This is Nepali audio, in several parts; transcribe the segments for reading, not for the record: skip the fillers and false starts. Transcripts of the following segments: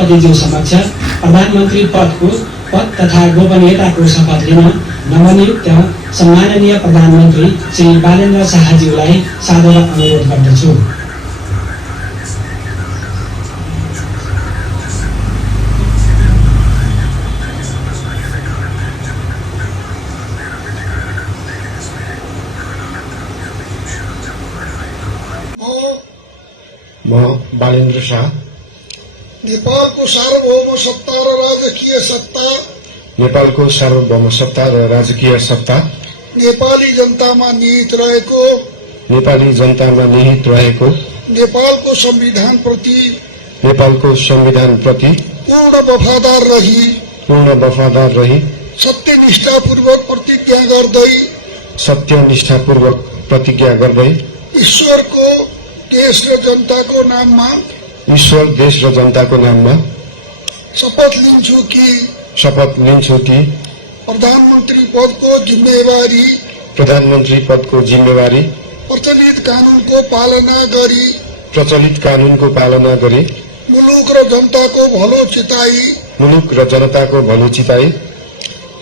राष्ट्रपतिज्यू समक्ष प्रधानमन्त्री पद तथा गोपनीयताको शपथ लिन नवनियुक्त सम्माननीय प्रधानमन्त्री श्री बालेन्द्र शाहज्यूलाई सादर अनुरोध गर्दछु। म बालेन्द्र शाह नेपालको सार्वभौम सत्ता र राजकीय सत्ता नेपाली जनतामा निहित रहेको नेपालको संविधान प्रति पूर्ण वफादार रही सत्यनिष्ठापूर्वक प्रतिज्ञा गर्दै ईश्वर देश र जनताको नाममा शपथ लिन्छु कि प्रधानमन्त्री पदको जिम्मेवारी प्रचलित कानूनको पालना गरी मुलुक र जनताको भलो चिताई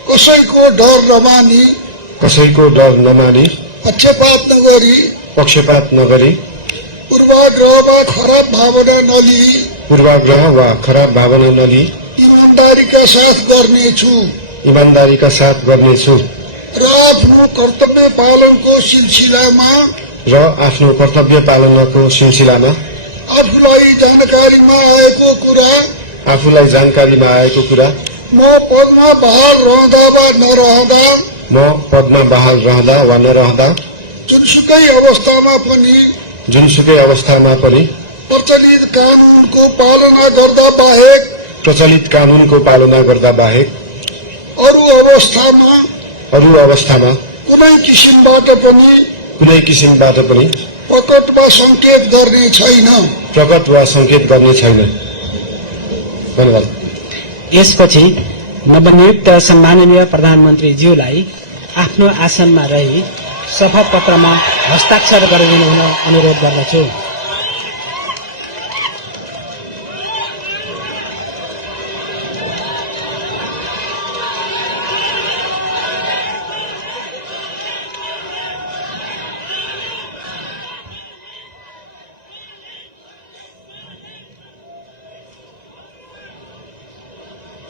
कसैको डर नमानी पक्षपात नगरी पूर्वाग्रह वा खराब भावना नलिई ईमानदारीका साथ गर्नेछु र आफ्नो कर्तव्य पालनको सिलसिलामा आफूलाई जानकारीमा आएको कुरा म पदमा बहाल रहँदा वा नरहँदा जुनसुकै अवस्थामा पनि प्रचलित कानूनको पालना गर्दा बाहेक अरू अवस्थामा कुनै किसिमबाट पनि प्रकट वा संकेत गर्ने छैन। धन्यवाद। यसपछि नवनियुक्त सम्माननीय प्रधानमन्त्रीज्यूलाई आफ्नो आसनमा रही शपथ पत्रमा हस्ताक्षर गरिदिनु हुन अनुरोध गर्दछु।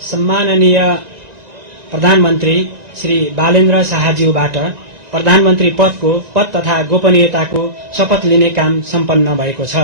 सम्माननीय प्रधानमन्त्री श्री बालेन्द्र शाहज्यूबाट प्रधानमन्त्री पद तथा गोपनीयताको शपथ लिने काम सम्पन्न भएको छ।